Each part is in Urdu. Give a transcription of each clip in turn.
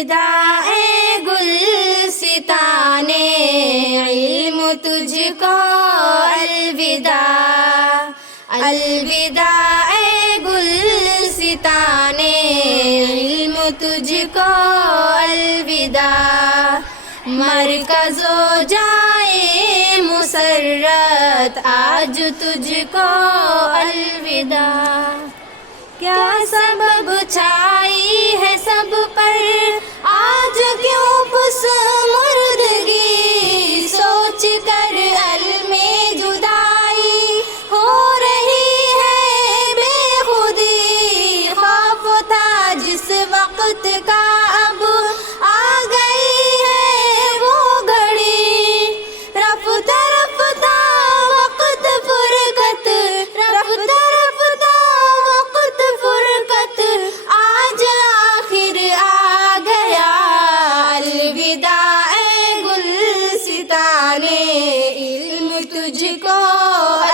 الوداع اے گلستانے علم تجھ کو الوداع، الوداع اے گلستانے علم تجھ کو الوداع، مرکز و جائے مسرت آج تجھ کو الوداع، کیا سبب چھائی ہے سب پر آج کیوں پس مردگی، سوچ کر علم جدائی ہو رہی ہے بے خودی، خوف تھا جس وقت کا اب آ گئی ہے وہ گھڑی، رفتہ رفتہ وقت فرقت، رفتہ رفتہ وقت فرقت آج آخر آ گیا، الوداع اے گلستانے علم تجھ کو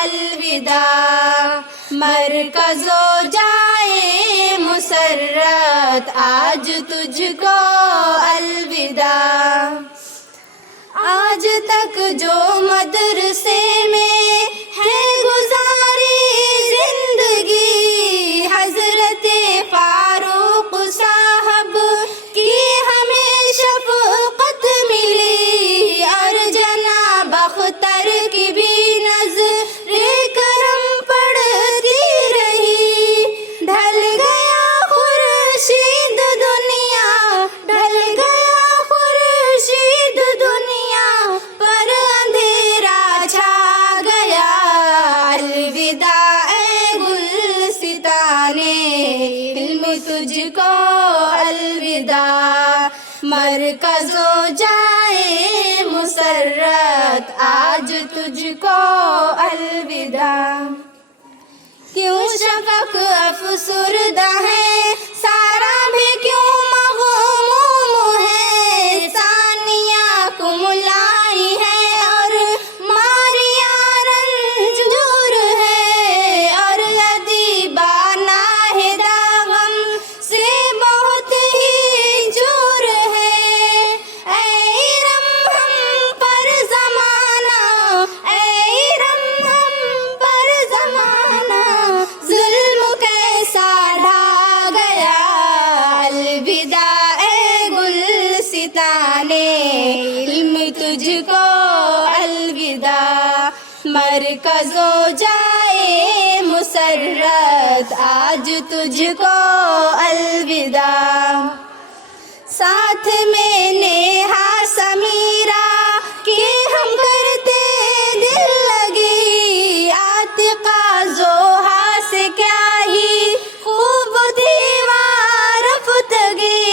الوداع، مرکز و جائے مسرت آج تجھ کو الوداع، آج تک جو مدرسے میں ہے گزاری زندگی، حضرت فاروق صاحب کی ہمیں شفقت ملی، اور جناب اختر کی بھی نظر کرم پڑتی رہی، ڈھل گیا خورشید دنیا، ڈھل گیا خورشید دنیا پر اندھیرا چھا گیا، الوداع اے گلستانے علم تجھ کو الوداع، مرکز و جائے مسرت آج تجھ کو الوداع، کیوں شفق افسردہ ہے سارا بھی کیوں مغموم ہے، ثانیہ کملائی ہے اور ماریا رنجور ہے، اور ادیبہ ناہدہ غم سے بہت ہی جور ہے، اے ارم ہم پر زمانہ، اے ارم ہم پر زمانہ ظلم کیسا ڈھا گیا، الوداع اے گلستانے علم تجھ کو الوداع، مرکز و جائے مسرت آج تجھ کو الوداع، ساتھ میں نیہا سمیرہ کی ہم کرتے دل لگی، عاتقہ زوہا سے کیا ہی خوب تھی وارفتگی،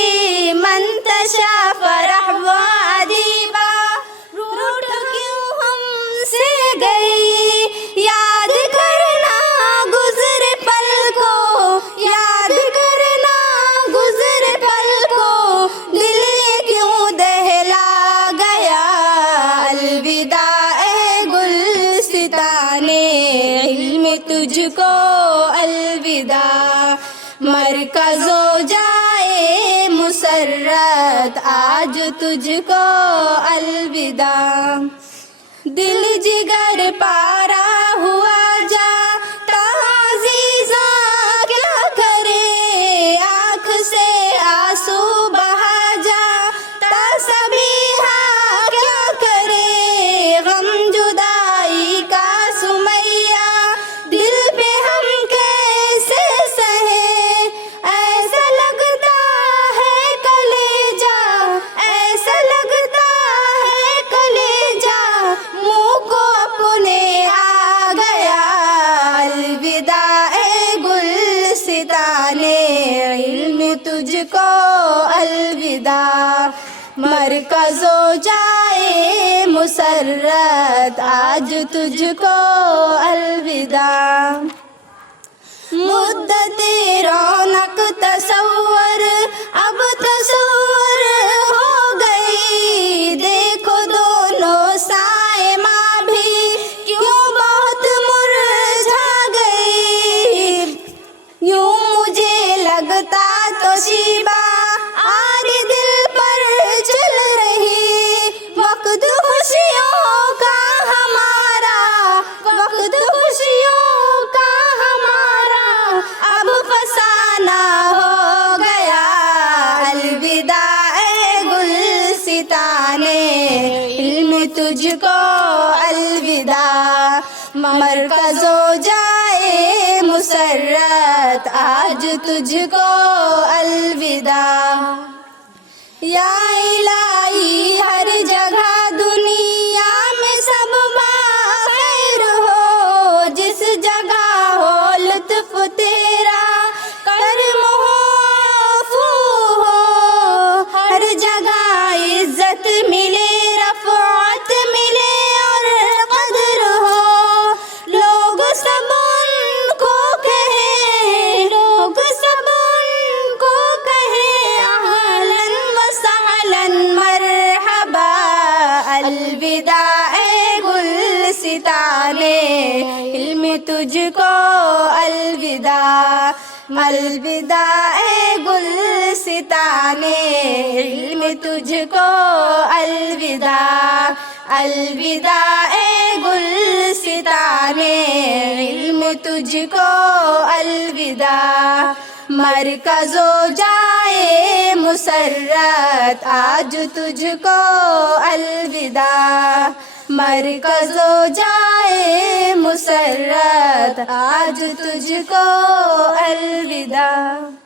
منتشا فرح و ادیبہ روٹ کیوں ہم سے گئی، یاد کرنا گزر پل کو، یاد کرنا گزر پل کو، دل یہ کیوں دہلا گیا، الوداع اے گلستانے علم تجھ کو الوداع، مرکز و جائے مسرت آج تجھ کو الوداع، دل جگر پارا ہوا جا عزیزاں کیا کرے، آنکھ سے آنسو بہا جا سبیحہ کیا کرے، غم جدائی کا سمیہ دل پہ ہم کیسے سہے، ایسا لگتا ہے کلیجہ، ایسا لگتا ہے کلیجہ منہ کو اپنے آ گیا، الوداع اے گلستانے علم تجھ کو الوداع، مرکز و جائے مسرت آج تجھ کو الوداع، مدت رونق تصور اب تصور ہو گئی، دیکھو دونوں سائے ماں بھی کیوں بہت مرجھا گئی، یوں مجھے لگتا تو شیبہ آج دل تجھ کو الوداع، مرکز ہو جائے مسرت آج تجھ کو الوداع۔ یا الہی ہر جگہ دنیا میں سب باخیر ہو، جس جگہ ہو لطف تیرا کرم ہو عفو ہو، ہر جگہ عزت ملے رفعت ملے اور قدر ہو، لوگ سب ان کو کہیں، لوگ سب ان کو کہیں اہلاً و سہلاً مرحبا۔ الوداع اے گلستانے علم تجھ کو الوداع، الوداع اے گلستانے علم تجھ کو الوداع، الوداع اے گلستانے علم تجھ کو الوداع، مرکز ہو جائے مسرت آج تجھ کو الوداع، مرکز ہو جائے مسرت آج تجھ کو الوداع۔